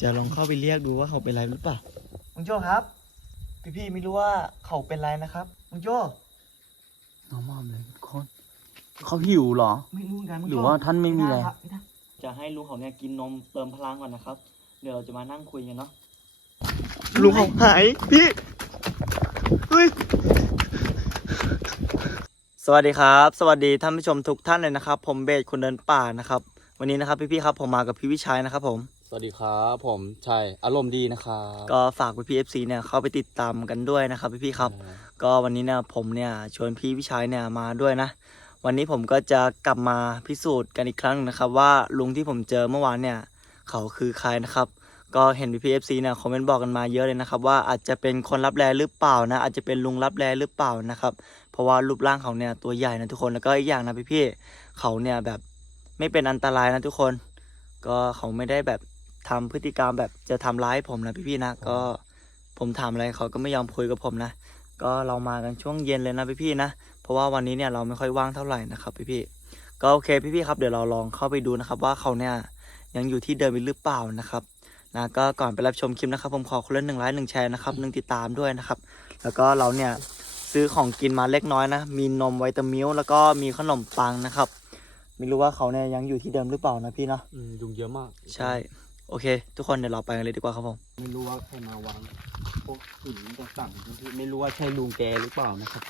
จะลองเข้าไปเรียกดูว่าเขาเป็นไรหรือเปล่าลุงโจ้ครับ พี่พี่ๆไม่รู้ว่าเขาเป็นไรนะครับลุงโจ้น้องมอมเลยคนเขาหิวเหรอ ไม่รู้เหมือนกันลุงหโจ้รือว่าท่านไม่มีแรงจะให้ลุงเขาเนี่ยกินนมเติมพลังก่อนนะครับ เดี๋ยวเราจะมานั่งคุยกันเนาะลุงเขาหายพี่เฮ้ยสวัสดีครับ สวัสดีท่านผู้ชมทุกท่านเลยนะครับ ผมเบสคนเดินป่านะครับ วันนี้นะครับพี่ๆครับผมมากับพี่วิชัยนะครับผมส วัสดีครับผมชัยอารมณ์ดีนะครับก็ฝากพี่ๆเอฟซีเนี่ยเข้าไปติดตามกันด้วยนะครับพี่ๆครับ ก็วันนี้เนี่ยผมเนี่ยชวนพี่วิชัยเนี่ยมาด้วยนะ วันนี้ผมก็จะกลับมาพิสูจน์กันอีกครั้งหนึ่งนะครับ ว่าลุงที่ผมเจอเมื่อวานเนี่ย เขาคือใครนะครับ ก็เห็นพี่พีเอฟซีเนี่ยคอมเมนต์บอกกันมาเยอะเลยนะครับ ว่าอาจจะเป็นคนรับแลหรือเปล่านะ อาจจะเป็นลุงรับแลหรือเปล่านะครับ เพราะว่ารูปร่างเขาเนี่ยตัวใหญ่นะทุกคนแล้วก็อีกอย่างนะพี่พี่ๆเขาเนี่ยแบบไม่เป็นอันตรายนะทุกคน ก็เขาไม่ได้แบบ ทำพฤติกรรมแบบจะทำร้ายผมนะพี่พี่ๆนะก็ผมถามอะไรเขาก็ไม่ยอมคุยกับผมนะ ก็เรามากันช่วงเย็นเลยนะพี่ๆนะ เพราะว่าวันนี้เนี่ยเราไม่ค่อยว่างเท่าไหร่นะครับพี่ๆก็โอเคพี่ๆครับเดี๋ยวเราลองเข้าไปดูนะครับ ว่าเขาเนี่ยยังอยู่ที่เดิมหรือเปล่านะครับนะก็ก่อนไปรับชมคลิปนะครับ ผมขอคนละหนึ่งไลค์หนึ่งแชร์นะครับหนึ่งติดตามด้วยนะครับ แล้วก็เราเนี่ยซื้อของกินมาเล็กน้อยนะ มีนมไวตามิลแล้วก็มีขนมปังนะครับ ไม่รู้ว่าเขาเนี่ยยังอยู่ที่เดิมหรือเปล่านะพี่เนาะอืมยุงเยอะมาก ใช่ โอเค ทุกคนเดี๋ยวเราไปกันเลยดีกว่าครับผม ไม่รู้ว่าใครมาวางพวกหินต่างๆที่ไม่รู้ว่าใช่ลุงแกหรือเปล่านะครับ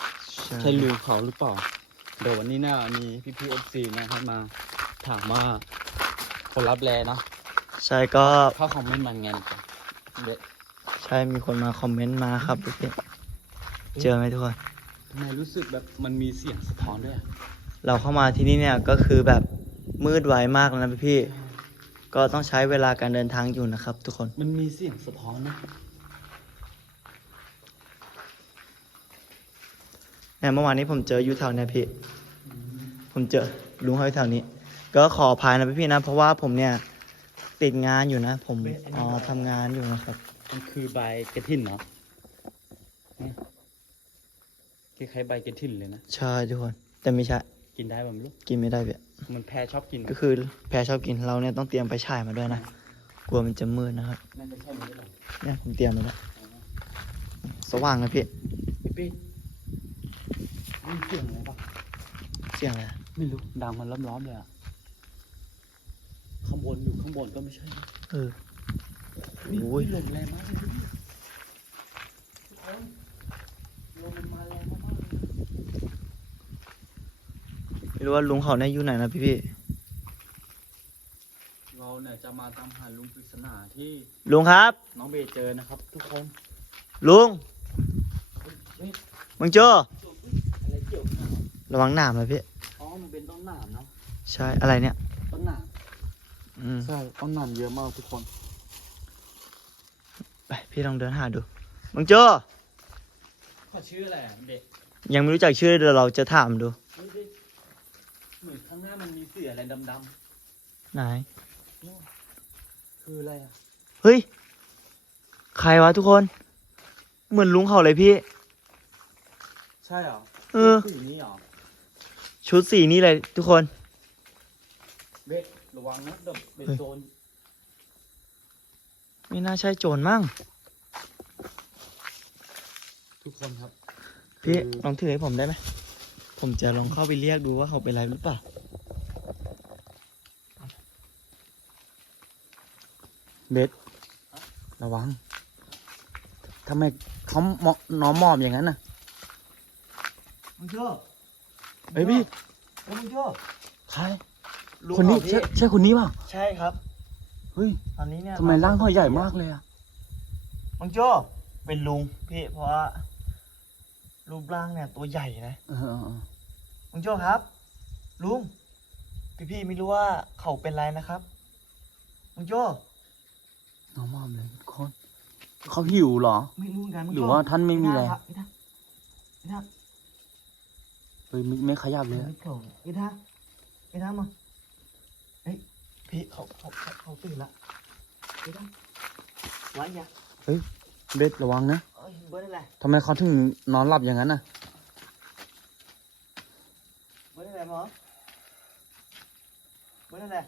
ใช่ลุงเขาหรือเปล่าเดี๋ยววันนี้น่ามีพี่พีเอฟซีนะครับมาถามว่าคนรับแลเนาะใช่ก็ถ้าเขาไม่มันไงนะครับเด็กใช่มีคนมาคอมเมนต์มาครับพี่ๆเจอไหมทุกคน ทำไมรู้สึกแบบมันมีเสียงสะท้อนด้วยอะเราเข้ามาที่นี่เนี่ยก็คือแบบมืดไวมากแล้วนะพี่ๆ ก็ต้องใช้เวลาการเดินทางอยู่นะครับ ทุกคน มันมีเสียงสะท้อนนะเนี่ยเมื่อวานนี้ผมเจออยู่แถวเนี่ยพี่ ผมเจอลุงเขาอยู่แถวนี้ ก็ขออภัยนะพี่ๆนะ เพราะว่าผมเนี่ยติดงานอยู่นะ ผมอ๋อทำงานอยู่นะครับ มันคือใบกระถินเนาะเนี่ยคล้ายๆใบกระถินเลยนะ ใช่ทุกคน แต่ไม่ใช่ กินได้ป่ะไม่รู้กินไม่ได้พี่มันแพ้ชอบกินก็คือแพรชอบกินเราเนี่ยต้องเตรียมไปฉายมาด้วยนะกลัวมันจะมืดนะครับน่าจะใช่มันหรือเปล่าเนี่ยผมเตรียมมาแล้วสว่างนะพี่พี่ปิ๊กนี่เสียงอะไรปะเสียงอะไรอะไม่รู้ดังมันล้อมๆเลยอะข้างบนอยู่ข้างบนก็ไม่ใช่นะเออนี่โอ้ยลมแรงมากเลยพี่ทุกคนลมมันมาแรงมากๆเลยนะ ไม่รู้ว่าลุงเขาเนี่ยอยู่ไหนนะพี่พี่เราเนี่ยจะมาตามหาลุงปริศนาที่ลุงครับ น้องเบย์เจอนะครับ ทุกคนลุงเฮ้ยมึงโจอะไรเกี่ยวข้าวระวังหนามนะพี่อ๋อมันเป็นต้นหนามเนาะใช่อะไรเนี่ยต้นหนามอืมใช่ต้นหนามเยอะมากทุกคนไปพี่ลองเดินหาดูมึงโจเขาชื่ออะไรอะเด็ก ยังไม่รู้จักชื่อเดี๋ยวเราจะถามดูเฮ้ยเด็ก เหมือนข้างหน้ามันมีเสืออะไรดำไหน ๆ คืออะไรอะ เฮ้ย ใครวะทุกคน เหมือนลุงเขาเลยพี่ ใช่เหรอเออสีนี้เหรอ ชุดสีนี้เลยทุกคน เบสระวังนะเดี๋ยวเป็นเฮ้ยโจรไม่น่าใช่โจรมั่ง ทุกคนครับ พี่คือลองถือให้ผมได้ไหม ผมจะลองเข้าไปเรียกดูว่าเขาเป็นอะไรหรือเปล่า เบสระวังทำไมเขาหมอน้องหมอบอย่างนั้นน่ะมึงโจเฮ้ยพี่มึงโจใครลุงคนนี้เขาพี่ใช่ใช่คนนี้เปล่าใช่ครับเฮ้ยตอนนี้เนี่ยทำไมร่างเขาใหญ่มากเลยอะมึงโจเป็นลุงพี่เพราะว่ารูปร่างเนี่ยตัวใหญ่นะ ลุงโจ้ครับ ลุง พี่พี่ๆไม่รู้ว่าเขาเป็นไรนะครับ ลุงโจ้น้องหมอบเลยทุกคน เขาหิวเหรอ ไม่รู้เหมือนกันลุงหรือโจ้ว่าท่านไม่มีแรงพี่ทักพี่ทักเฮ้ยไม่ไม่ขยับเลยพี่ทัอะกเขาพี่ทักพี่ทักมาเฮ้ยพี่เขาเขาเขาเขาตื่นละพี่ทักไว้ยังเบสระวังนะเอ้ยเบิร์ดอะไรทำไมเขาถึงนอนหลับอย่างนั้นน่ะ เบิร์ดอะไรห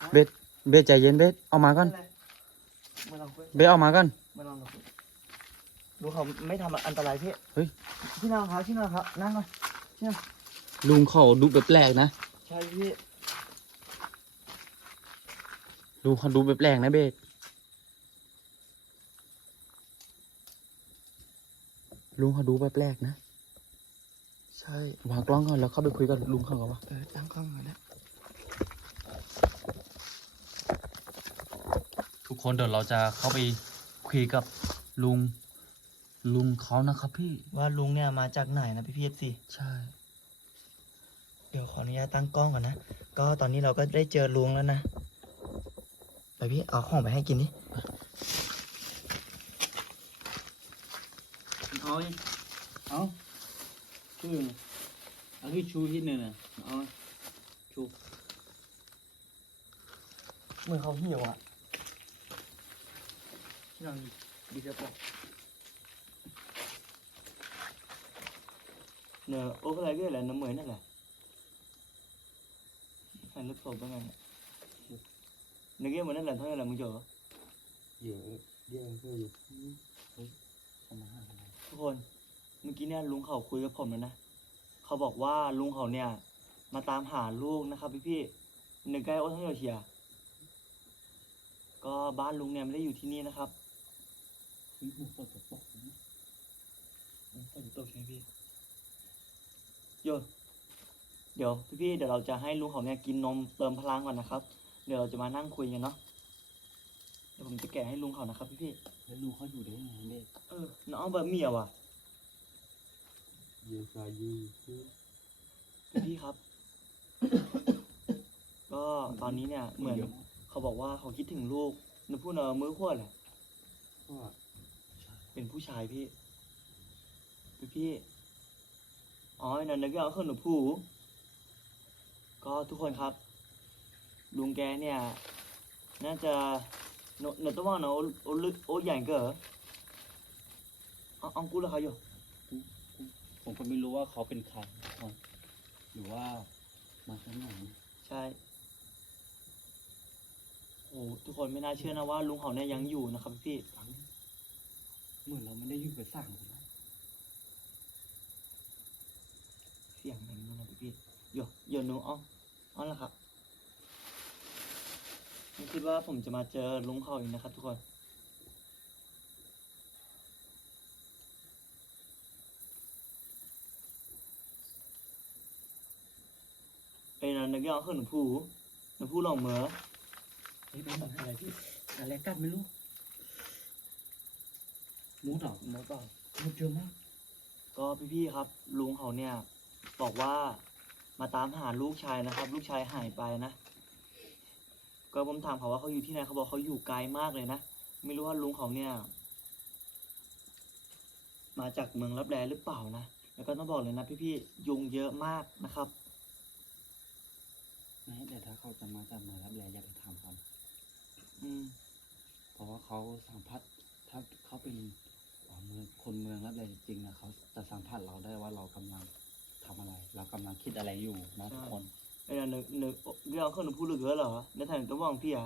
มอเบิร์ดอะไรเบสเบสใจเย็นเบสเอามาก่อนไม่ลองคุยเบสเอามาก่อนไม่ลองคุยดูเขาไม่ทำอันตรายพี่เฮ้ยที่นั่งครับที่นั่งครับนั่งก่อนลุงเขาดูแบบแปลกนะใช่พี่ลุงเขาดูแบบแปลกนะเบสลุงเขาดูแบบแปลกนะ ใช่วางกล้องก่อนแล้วเข้าไปคุยกับลุงเขาก่อนวะเออตั้งกล้องก่อนนะทุกคนเดี๋ยวเราจะเข้าไปคุยกับลุง ลุงเขานะครับพี่ว่าลุงเนี่ยมาจากไหนนะพี่พีเอฟซีใช่ เดี๋ยวขออนุญาตตั้งกล้องก่อนนะ ก็ตอนนี้เราก็ได้เจอลุงแล้วนะ ไปพี่เอาของไปให้กินดิเอาเอา ชื่อเอาที่ชูที่หนึ่งนะเอาชูเหมือนเขาหิวอะที่นั่งดีเจปอกเนี่ยโอ้อะไรก็แหละน้ำเหมยนั่นแหละใครลึกศพบ้างไงเนี่ยนึกเกี่ยมันนั่นแหละเท่าไหร่มึงเจอเยอะเยอะเพื่ออยู่เฮ้ยเขามาหาอะไรทุกคน เมื่อกี้เนี่ยลุงเขาคุยกับผมแล้วนะเขาบอกว่าลุงเขาเนี่ย มาตามหาลูกนะครับ พี่พี่ๆหนึ่งใกล้โอทังโยเชียก็บ้านลุงเนี่ยไม่ได้อยู่ที่นี่นะครับเฮ้ยหัวปกปกนะฝนตกใช่ไหมพี่โยเดี๋ยวพี่พี่ๆเดี๋ยวเราจะให้ลุงเขาเนี่ยกินนมเติมพลังก่อนนะครับ เดี๋ยวเราจะมานั่งคุยกันเนาะเดี๋ยวผมจะแกะให้ลุงเขานะครับ พี่พี่แล้วลุงเขาอยู่ได้ยังไงเด็กๆเออน้องแบบเมียว่ะเยอะกว่ายูคือพี่พี่ๆครับ ก็ตอนนี้เนี่ยเหมือนเขาบอกว่าเขาคิดถึงลูกนึกพูดเนอะมือขวดแหละก็เป็นผู้ชายพี่ พี่พี่อ๋อไอ้นั่นนึกว่าขึ้นหนูผู้ก็ทุกคนครับ ลุงแกเนี่ย น่าจะหนูหนูต้องว่าหนูโอ้ลึกโอ้ใหญ่เก๋อเอาเอากูแล้วเขาอยู่ ผมก็ไม่รู้ว่าเขาเป็นใครคนหรือว่ามาจากไหนใช่โอ้ทุกคนไม่น่าเชื่อนะว่าลุงเขาเนี่ยยังอยู่นะครับพี่ฟังเหมือนเราไม่ได้อยู่กับสร้างคนนะเสียงมันนู่นนะพี่พี่โยโยหนูเอาเอาละครับไม่คิดว่าผมจะมาเจอลุงเขาอีกนะครับ ทุกคน นั่นนึกยังขึ้นหนูผู้หนูผู้หลงเหมือเฮ้ยเป็นอะไรพี่อะไรกัดไม่รู้มูดหรอเหมือเปล่ามูดเยอะมาก ก็พี่ๆครับ ลุงเขาเนี่ย บอกว่ามาตามหาลูกชายนะครับ ลูกชายหายไปนะ ก็ผมถามเขาว่าเขาอยู่ที่ไหนเขาบอกเขาอยู่ไกลมากเลยนะ ไม่รู้ว่าลุงเขาเนี่ย มาจากเมืองรับแลหรือเปล่านะ แล้วก็ต้องบอกเลยนะพี่ๆยุงเยอะมากนะครับ เขาจะมาจากเมืองรับแลอย่าไปถามเขาอืมเพราะว่าเขาสัมผัสถ้าเขาเป็นเอ่อเมืองคนเมืองรับแลจริงๆนะเขาจะสัมผัสเราได้ว่าเรากำลังทำอะไร เรากำลังคิดอะไรอยู่นะทุกคนไอ้นั่นนึกนึกเรื่องขึ้นหนูพูดเหลือเหรอในทางต้องว่างพี่ไอ้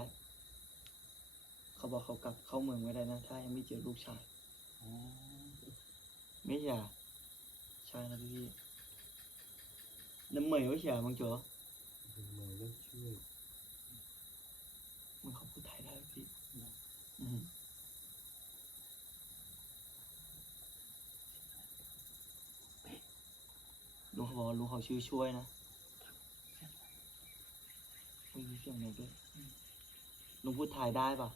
เขาบอกเขากลับเข้าเมืองไม่ได้นะ ถ้ายังไม่เจอลูกชายอ๋อไม่ใช่ใช่นะพี่น้ำเหมยว่าเฉียมังเจอ ช่วยมันเขาพูดไทยได้พี่อืมลุงเขาบอกว่าลุงเขาชื่อช่วยนะอุ้ยมีเสียงไหนด้วยอืมลุงพูดไทยได้ปะ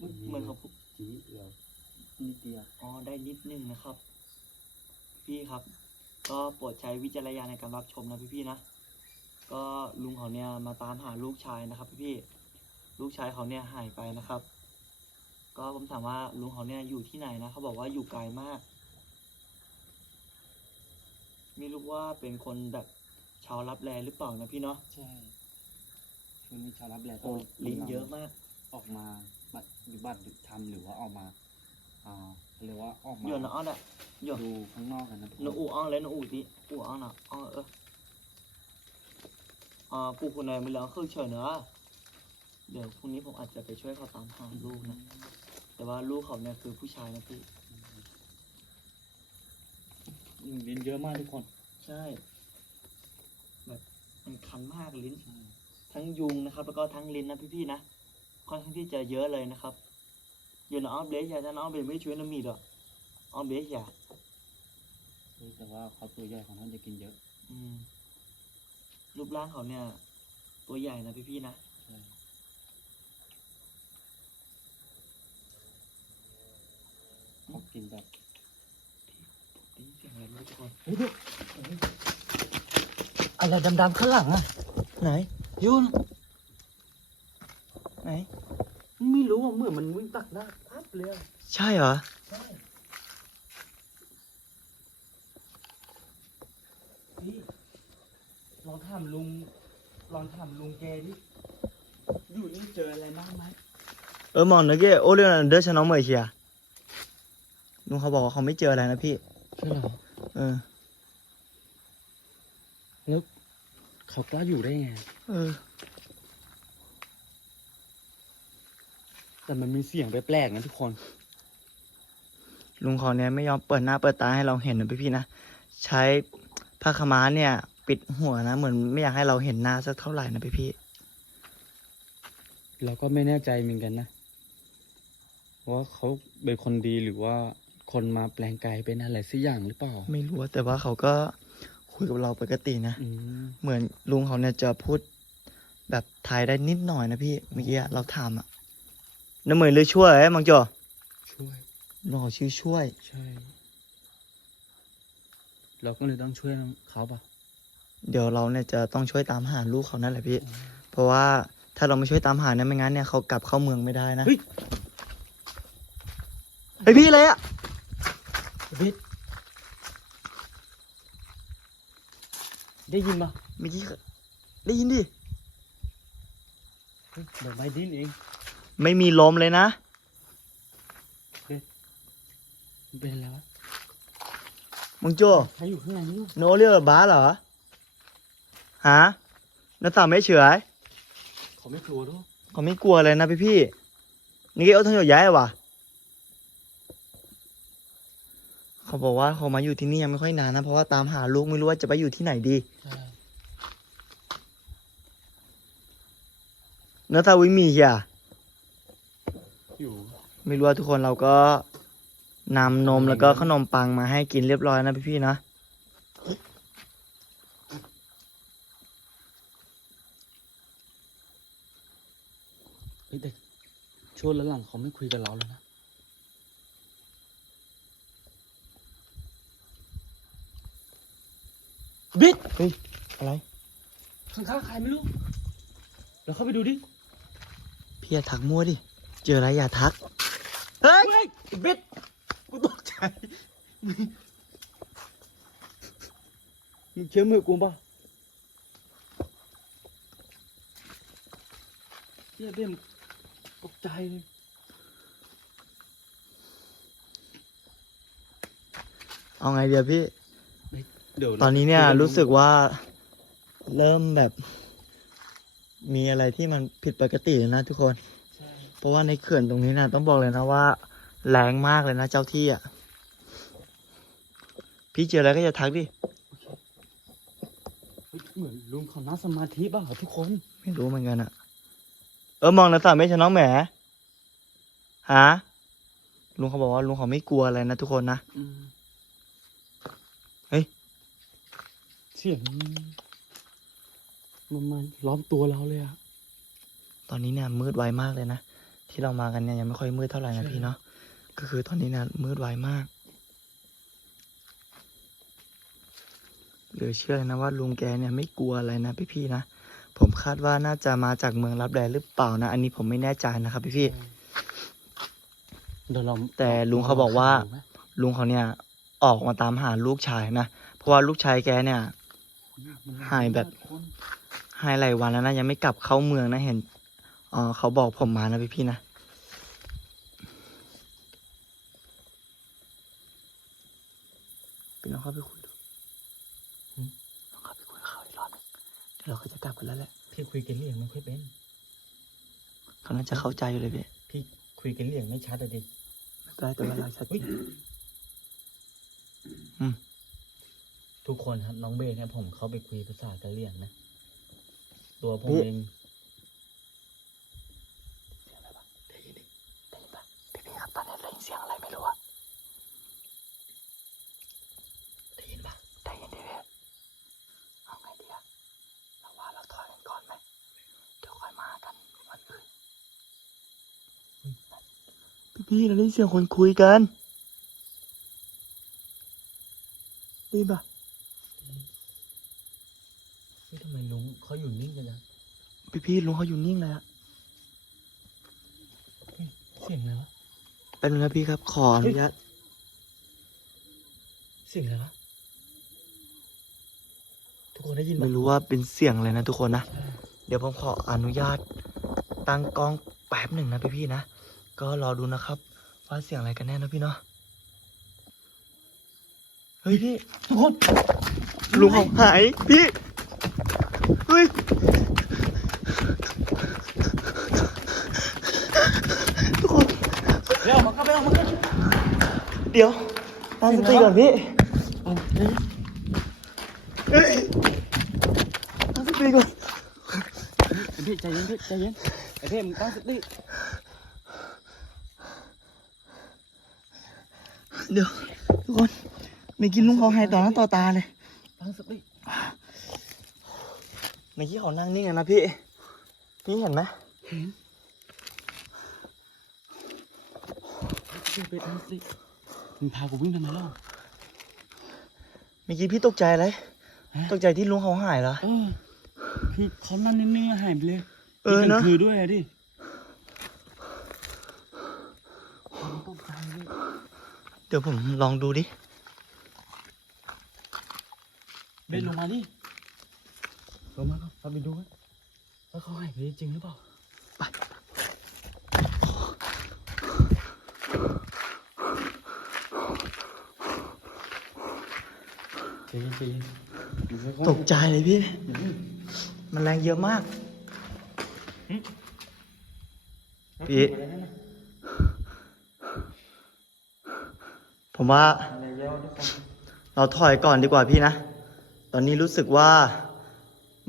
อุ๊ยเหมือนเขาพูดจีเรานิดเดียวอ๋อได้นิดนึงนะครับ พี่ครับ ก็โปรดใช้วิจารณญาณในการรับชมนะพี่ๆนะ ก็ลุงเขาเนี่ยมาตามหาลูกชายนะครับพี่ๆลูกชายเขาเนี่ยหายไปนะครับ ก็ผมถามว่าลุงเขาเนี่ยอยู่ที่ไหนนะเขาบอกว่าอยู่ไกลมาก ไม่รู้ว่าเป็นคนแบบชาวรับแลหรือเปล่านะพี่เนาะใช่ช่วงนี้ชาวรับแลโอ้ลิงก์เยอะมาก ออกมาบัตรหรือบัตรทำหรือว่าออกมาอ่าเรียกว่าออกมาโยนนะอ้อนอะโยนดูข้างนอกกันนะทุกหนูคนอูอ้อนเลยหนูอูดิอูอ้อนอะอ้อนเออ อ่ากูคนไหนไม่เหลือคือเฉยเนอะเดี๋ยวพรุ่งนี้ผมอาจจะไปช่วยเขาตามหาลูกนะ แต่ว่าลูกเขาเนี่ยคือผู้ชายนะพี่ลิ้นเยอะมากทุกคนใช่ แบบมันคันมากลิ้น ทั้งยุงนะครับ แล้วก็ทั้งลิ้นนะพี่ๆนะ ค่อนข้างที่จะเยอะเลยนะครับเดี๋ยวน้องเบสอย่าถ้าน้องเบสไม่ช่วยน้ำมีดหรอกน้องเบสอย่าแต่ว่าเขาตัวใหญ่ของท่านจะกินเยอะ อืม รูปร่างเขาเนี่ย ตัวใหญ่นะพี่ๆนะใช่เขากินแบบได้ยินเสียงอะไรไหมทุกคนเฮ้ยดูอะไรดำๆข้างหลังอะ ไหน ยุ่นไหน ไม่รู้ว่าเหมือนมันวิ่งตักหน้าพับเลยอะใช่เหรอ ใช่พี่ลองถามลุง ลองถามลุงแกดิ อยู่นี่เจออะไรบ้างไหม เออมองนะเก้โอเรื่องนั้นเด้อฉันน้องเหมยเชียลุงเขาบอกว่าเขาไม่เจออะไรนะพี่ ใช่เหรอเออ แล้วเขากล้าอยู่ได้ไง เออ แต่มันมีเสียงแปลกๆนะทุกคน ลุงเขาเนี่ยไม่ยอมเปิดหน้าเปิดตาให้เราเห็นนะพี่ๆนะ ใช้ผ้าขาวม้าเนี่ย ปิดหัวนะ เหมือนไม่อยากให้เราเห็นหน้าสักเท่าไหร่นะพี่เราก็ไม่แน่ใจเหมือนกันนะว่าเขาเป็นคนดีหรือว่าคนมาแปลงกายเป็นอะไรสักอย่างหรือเปล่าๆไม่รู้อะแต่ว่าเขาก็คุยกับเราปกตินะอืมเหมือนลุงเขาเนี่ยจะพูดแบบไทยได้นิดหน่อยนะพี่เมื่อกี้อะเราถามอะน้ำเหมยเลยช่วยไอ้มังจ่อช่วยลุงเขาชื่อช่วย ใช่ เราก็เลยต้องช่วยเขาป่ะ เดี๋ยวเราเนี่ยจะต้องช่วยตามหาลูกเขานั่นแหละพี่ เพราะว่าถ้าเราไม่ช่วยตามหาเนี่ยไม่งั้นเนี่ยเขากลับเข้าเมืองไม่ได้นะเฮ้ยเฮ้ยพี่อะไรอะบิดได้ยินป่ะเมื่อกี้ได้ยินดิเฮ้ยเดี๋ยวไม่ดิ้นเอง ไม่มีลมเลยนะมันเป็นอะไรวะมังโจ้ใครอยู่ข้างในนี่โนเรียกว่าบ้าเหรอ ฮะน้าสาวไม่เฉยเขาไม่กลัวด้วยเขาไม่กลัวเลยนะพี่พี่ๆนี่ก็เอาทั้งหยดย้ายว่ะเขาบอกว่าเขามาอยู่ที่นี่ยังไม่ค่อยนานนะเพราะว่าตามหาลูกไม่รู้ว่าจะไปอยู่ที่ไหนดีใช่เนื้อตาวิมีเหียอยู่ไม่รู้ว่าทุกคนเราก็นำนมแล้วก็ขนมปังมาให้กินเรียบร้อยนะพี่พี่ๆนะ เฮ้ยแต่ช่วงหลังๆเขาไม่คุยกับเราแล้วนะบิดเฮ้ยอะไรข้างๆใครไม่รู้เดี๋ยวเข้าไปดูดิพี่อย่าทักมั่วดิ เจออะไรอย่าทัก เฮ้ยเฮ้ยไอ้บิดกูตกใจมึงมึงเชื่อมือกูป่ะเฮียเบี้ยม ตกใจเลยเอาไงเดียวพี่ เดี๋ยวตอนนี้เนี่ยคุกัรู้สึกว่าเริ่มแบบ มีอะไรที่มันผิดปกตินะทุกคน ใช่เพราะว่าในเขื่อนตรงนี้นะต้องบอกเลยนะว่าแรงมากเลยนะเจ้าที่อะ พี่เจออะไรก็อย่าทักดิ เฮ้ยเหมือนลุงเขานั่งสมาธิป่ะทุกคน ไม่รู้เหมือนกันอะเออมองนะสามไม่ใช่น้องแหมฮะลุงเขาบอกว่าลุงเขาไม่กลัวอะไรนะทุกคนนะอืมเฮ้ยเสียงมันมันล้อมตัวเราเลยอะตอนนี้เนี่ยมืดไวมากเลยนะที่เรามากันเนี่ยยังไม่ค่อยมืดเท่าไหร่นะใช่พี่เนาะก็คือตอนนี้เนี่ยมืดไวมากเหลือเชื่อเลยนะว่าลุงแกเนี่ยไม่กลัวอะไรนะพี่ๆนะ ผมคาดว่าน่าจะมาจากเมืองรับแลหรือเปล่านะ อันนี้ผมไม่แน่ใจนะครับพี่ๆเดี๋ยวเราแต่ลุงเขาบอกว่าดูไหมลุงเขาเนี่ย ออกมาตามหาลูกชายนะ เพราะว่าลูกชายแกเนี่ยมันหายแบบคนหายหลายวันแล้วนะ ยังไม่กลับเข้าเมืองนะเห็นเออเขาบอกผมมานะพี่พี่ๆนะพี่น้องเข้าไปคุยดูลองเข้าไปคุยกับ เขาอีกรอบหนึงเดี๋ยวเราก็จะกลับกันแล้วแหละ พี่คุยกันเรื่องไม่ค่อยเป็น เขาน่าจะเข้าใจอยู่เลยพี่พี่คุยกันเรื่องไม่ชัดอะดิได้แต่เวลาชัดเฮ้ยอืมทุกคนครับน้องเบย์เนี่ยผมเข้าไปคุยภาษากะเหรี่ยงนะ ตัวผมเองได้ยินปะพี่พี่ครับตอนนี้ได้ยินเสียงอะไรไม่รู้อะได้ยินปะได้ยินดิพี่เอาไงดีอะเราว่าเราถอยกันก่อนไหมเดี๋ยวค่อยมากันวันอื่น พี่พี่เราได้ยินเสียงคนคุยกันได้ยินปะเฮ้ยทำไมลุงเขาอยู่นิ่งกันนะพี่พี่ลุงเขาอยู่นิ่งเลยอะเสียงอะไรวะเป็นงนะพี่ครับ ขออนุญาตเสียงอะไรวะทุกคนได้ยินปะไม่รู้ว่าเป็นเสียงอะไรนะทุกคนนะ เดี๋ยวผมขออนุญาตตั้งกล้องแป๊บหนึ่งนะพี่พี่ๆนะ ก็รอดูนะครับว่าเสียงอะไรกันแน่นะพี่เนาะเฮ้ยพี่ทุกคนลุงเขาหายพี่เฮ้ยทุกคนเร็วมาเข้าไปเอามาเข้าเดี๋ยวตั้งสติก่อนพี่เอาเร็วเฮ้ยตั้งสติก่อนพี่ใจเย็นพี่ใจเย็นไอ้เพ่มึงตั้งสติ เดี๋ยวทุกคนเมื่อกี้ลุงเขาหายต่อหน้าต่อตาเลยตั้งสติเมื่อกี้เขานั่งนิ่งอะนะพี่พี่เห็นไหมเห็นพี่ไปตั้งสติมึงพากูวิ่งทำไมเล่าเมื่อกี้พี่ตกใจอะไรฮะตกใจที่ลุงเขาหายเหรอเออคือเขานั่นนิ่งๆแล้วหายไปเลยเออเนอะมีกลางคือด้วยอะดิผมตกใจเลย เดี๋ยวผมลองดูดิ เบนลงมาดิลงมาครับเราไปดูกันว่าเขาหายไปจริงหรือเปล่า ไปใจเย็นใจเย็นตกใจเลยพี่ มันแรงเยอะมาก พี่ ผมว่าอะไรเยอะทุกคนเราถอยก่อนดีกว่าพี่นะ ตอนนี้รู้สึกว่า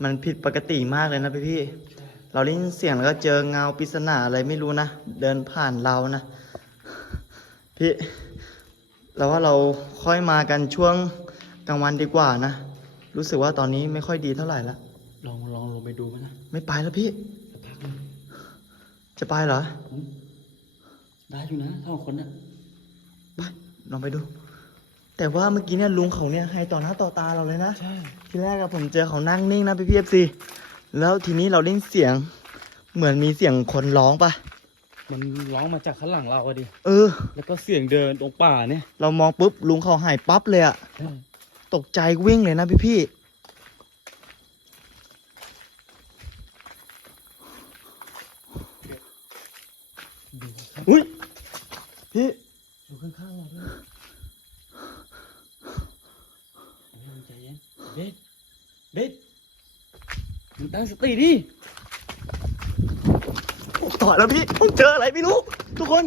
มันผิดปกติมากเลยนะพี่พี่ๆเราได้ยินเสียงแล้วก็เจอเงาปริศนาอะไรไม่รู้นะ เดินผ่านเรานะ พี่ เราว่าเราค่อยมากันช่วงกลางวันดีกว่านะ รู้สึกว่าตอนนี้ไม่ค่อยดีเท่าไหร่ละ ลองลองลงไปดูไหมนะ ไม่ไปแล้วพี่สักพักหนึงจะไปเหรออืมได้อยู่นะสองคนน่ะ ลองไปดู แต่ว่าเมื่อกี้เนี่ยลุงเขาเนี่ยให้ต่อหน้าต่อตาเราเลยนะ ใช่ทีแรกอะผมเจอเขานั่งนิ่งนะพี่พีเอฟซีแล้วทีนี้เราได้ยินเสียง เหมือนมีเสียงคนร้องปะมันร้องมาจากข้างหลังเราอะดิ เออ แล้วก็เสียงเดินตรงป่าเนี่ย เรามองปุ๊บลุงเขาหายปั๊บเลยอะใช่ตกใจวิ่งเลยนะพี่พี่ ดูครับ อุ้ยพี่ ดูข้างๆเราด้วยเบสใจเย็นเบสเบสมึง ตั้งสติดิต่อแล้วพี่ผมเจออะไรไม่รู้ ทุกคน